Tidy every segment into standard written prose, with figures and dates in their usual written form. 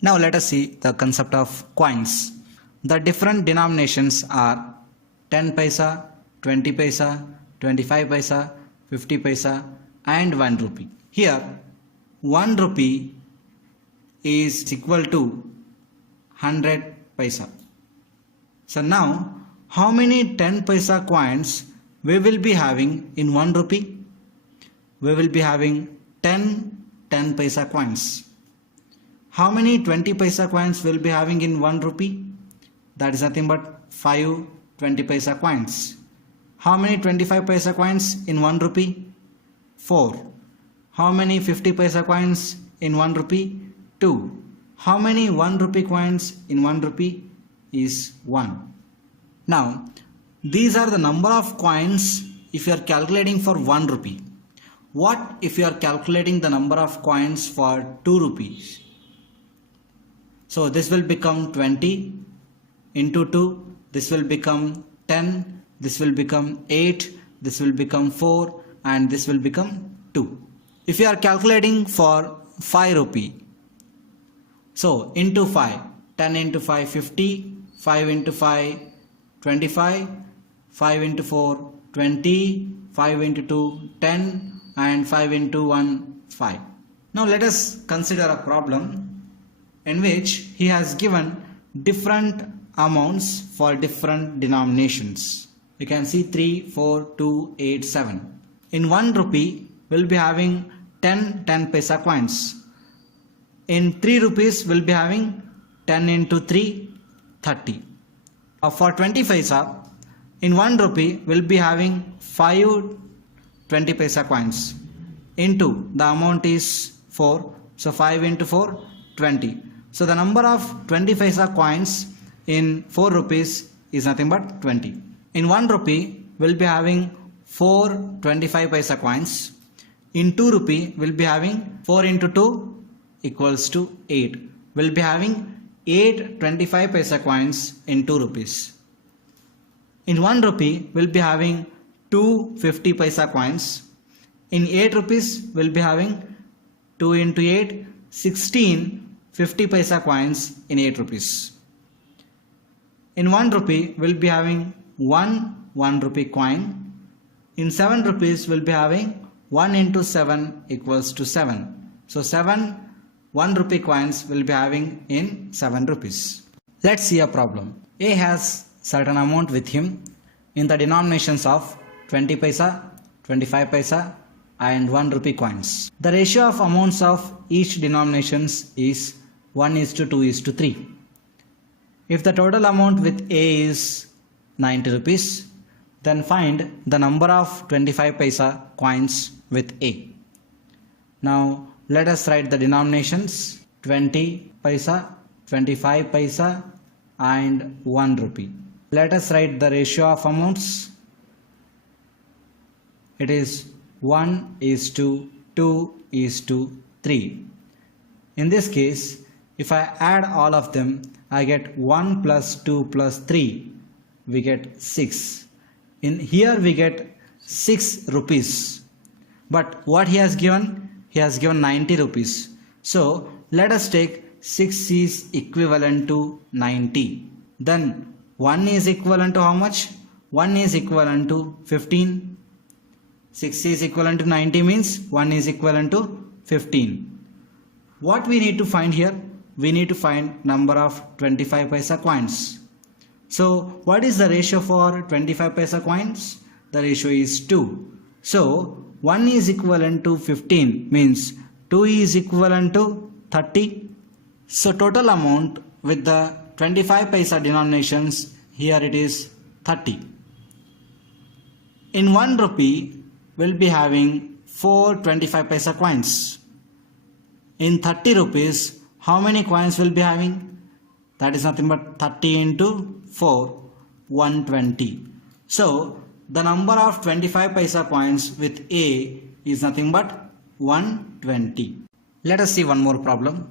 Now let us see the concept of coins. The different denominations are 10 paisa, 20 paisa, 25 paisa, 50 paisa and 1 rupee. Here 1 rupee is equal to 100 paisa. So now how many 10 paisa coins we will be having in 1 rupee? We will be having 10 paisa coins. How many 20 paisa coins will be having in 1 rupee? That is nothing but 5 20 paisa coins. How many 25 paisa coins in 1 rupee? 4. How many 50 paisa coins in 1 rupee? 2. How many 1 rupee coins in 1 rupee? Is 1. Now these are the number of coins if you are calculating for 1 rupee. What if you are calculating the number of coins for 2 rupees? So this will become 20 into 2, this will become 10, this will become 8, this will become 4 and this will become 2. If you are calculating for 5 rupee, so into 5, 10 into 5 50, 5 into 5 25, 5 into 4 20, 5 into 2 10 and 5 into 1 5. Now let us consider a problem in which he has given different amounts for different denominations. You can see 3, 4, 2, 8, 7. In 1 rupee we'll be having 10 paisa coins. In 3 rupees we'll be having 10 into 3 30. For 20 paisa in 1 rupee we'll be having 5 20 paisa coins. Into the amount is 4, so 5 into 4 20. So the number of 20 paisa coins in 4 rupees is nothing but 20. In 1 rupee we'll be having 4 25 paisa coins. In 2 rupee we'll be having 4 into 2 equals to 8. We'll be having 8 25 paisa coins in 2 rupees. In 1 rupee we'll be having 2 50 paisa coins. In 8 rupees we'll be having 2 into 8 16 50 paisa coins in 8 rupees. In 1 rupee we'll be having 1 rupee coin. In 7 rupees we'll be having 1 into 7 equals to 7. So 7 1 rupee coins will be having in 7 rupees. Let's see a problem. A has certain amount with him in the denominations of 20 paisa, 25 paisa and 1 rupee coins. The ratio of amounts of each denominations is 1:2:3. If the total amount with A is 90 rupees, then find the number of 25 paisa coins with A. Now let us write the denominations 20 paisa, 25 paisa and 1 rupee. Let us write the ratio of amounts. It is 1:2:3. In this case, if I add all of them, I get 1 plus 2 plus 3, we get 6. In here we get 6 rupees. But what he has given? He has given 90 rupees. So let us take 6 is equivalent to 90. Then 1 is equivalent to how much? 1 is equivalent to 15. 6 is equivalent to 90 means 1 is equivalent to 15. What we need to find here? We need to find number of 25 paisa coins. So what is the ratio for 25 paisa coins? The ratio is 2. So 1 is equivalent to 15 means 2 is equivalent to 30. So total amount with the 25 paisa denominations, here it is 30. In 1 rupee we'll be having 4 25 paisa coins. In 30 rupees how many coins will be having? That is nothing but 30 into 4 120. So the number of 25 paisa coins with A is nothing but 120. Let us see one more problem.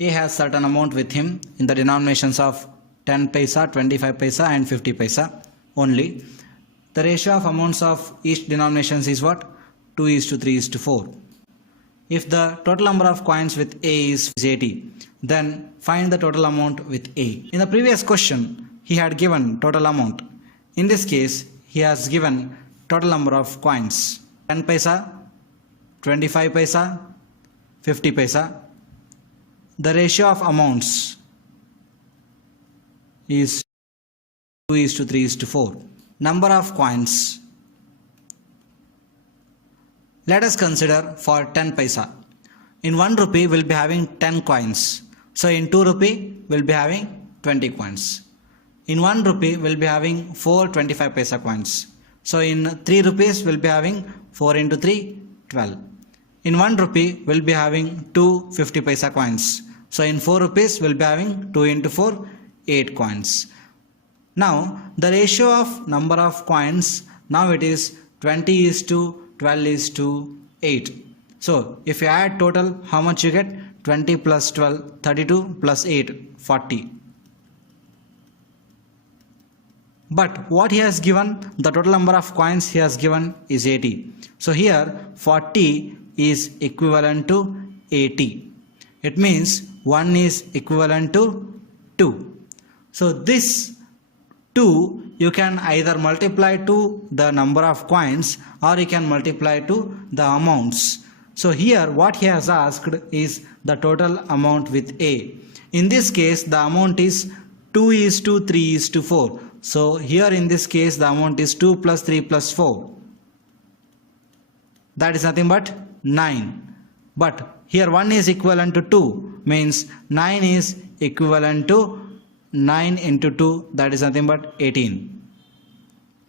A has certain amount with him in the denominations of 10 paisa, 25 paisa and 50 paisa only. The ratio of amounts of each denominations is what? 2:3:4. if the total number of coins with A is 80, then find the total amount with A. In the previous question, he had given total amount. In this case, he has given total number of coins. 10 paisa, 25 paisa, 50 paisa. The ratio of amounts is 2:3:4. Number of coins. Let us consider for 10 paisa. In 1 rupee, we'll be having 10 coins. So in 2 rupee, we'll be having 20 coins. In 1 rupee, we'll be having 4 25 paisa coins. So in 3 rupees, we'll be having 4 into 3, 12. In 1 rupee, we'll be having 2 50 paisa coins. So in 4 rupees, we'll be having 2 into 4, 8 coins. Now, the ratio of number of coins, now it is 20:12:8. So, if you add total, how much you get? 20 plus 12, 32 plus 8, 40. But what he has given, the total number of coins he has given is 80. So, here 40 is equivalent to 80. It means 1 is equivalent to 2. So, this 2 you can either multiply to the number of coins or you can multiply to the amounts. So here what he has asked is the total amount with A. In this case the amount is 2:3:4. So here in this case the amount is 2 plus 3 plus 4. That is nothing but 9. But here 1 is equivalent to 2, means 9 is equivalent to 9 into 2, that is nothing but 18.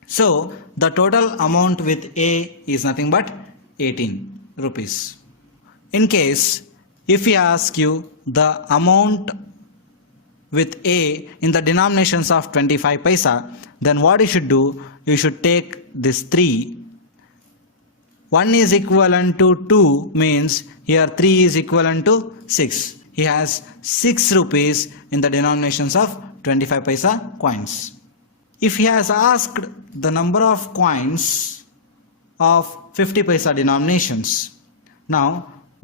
So the total amount with A is nothing but 18 rupees. In case if he asks you the amount with A in the denominations of 25 paisa, then what you should do, you should take this 3. 1 is equivalent to 2 means here 3 is equivalent to 6. He has 6 rupees in the denominations of 25 paisa coins. If he has asked the number of coins of 50 paisa denominations, now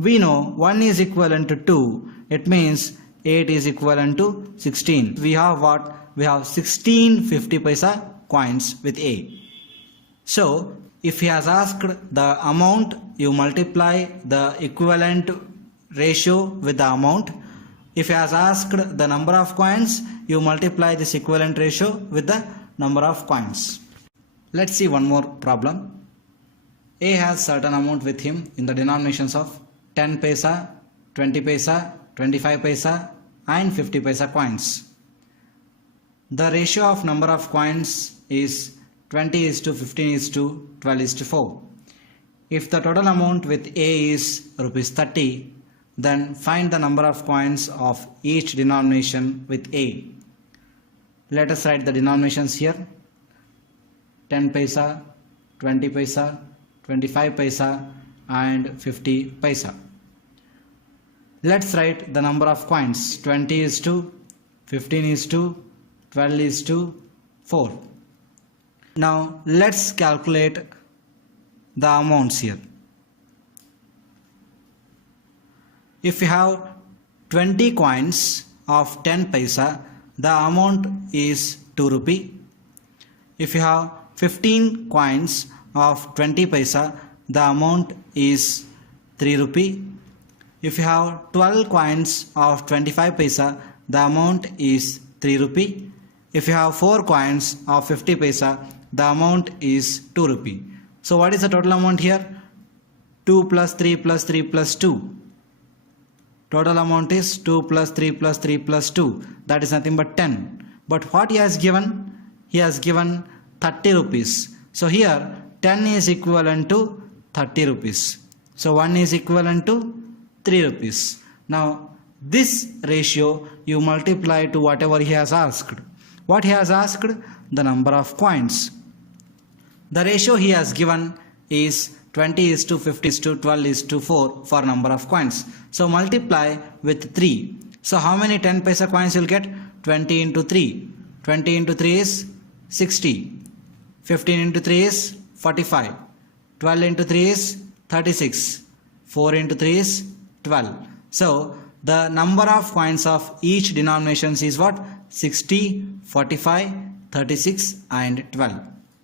we know 1 is equivalent to 2, it means 8 is equivalent to 16. We have what? We have 16 50 paisa coins with A. So if he has asked the amount, you multiply the equivalent ratio with the amount. If he has asked the number of coins, you multiply this equivalent ratio with the number of coins. Let's see one more problem. A has certain amount with him in the denominations of 10 paisa, 20 paisa, 25 paisa and 50 paisa coins. The ratio of number of coins is 20:15:12:4. If the total amount with A is rupees 30, then find the number of coins of each denomination with A. Let us write the denominations here. 10 paisa, 20 paisa, 25 paisa and 50 paisa. Let's write the number of coins. 20:15:12:4. Now let's calculate the amounts here. If you have 20 coins of 10 paisa, the amount is 2 rupee. If you have 15 coins of 20 paisa, the amount is 3 rupee. If you have 12 coins of 25 paisa, the amount is 3 rupee. If you have 4 coins of 50 paisa, the amount is 2 rupee. So what is the total amount here? 2 plus 3 plus 3 plus 2. Total amount is 2 plus 3 plus 3 plus 2. That is nothing but 10. But what he has given? He has given 30 rupees. So here 10 is equivalent to 30 rupees. So 1 is equivalent to 3 rupees. Now this ratio you multiply to whatever he has asked. What he has asked? The number of coins. The ratio he has given is 20:50:12:4 for number of coins. So multiply with 3. So how many 10 paisa coins you'll get? 20 into 3. 20 into 3 is 60. 15 into 3 is 45. 12 into 3 is 36. 4 into 3 is 12. So the number of coins of each denominations is what? 60, 45, 36 and 12.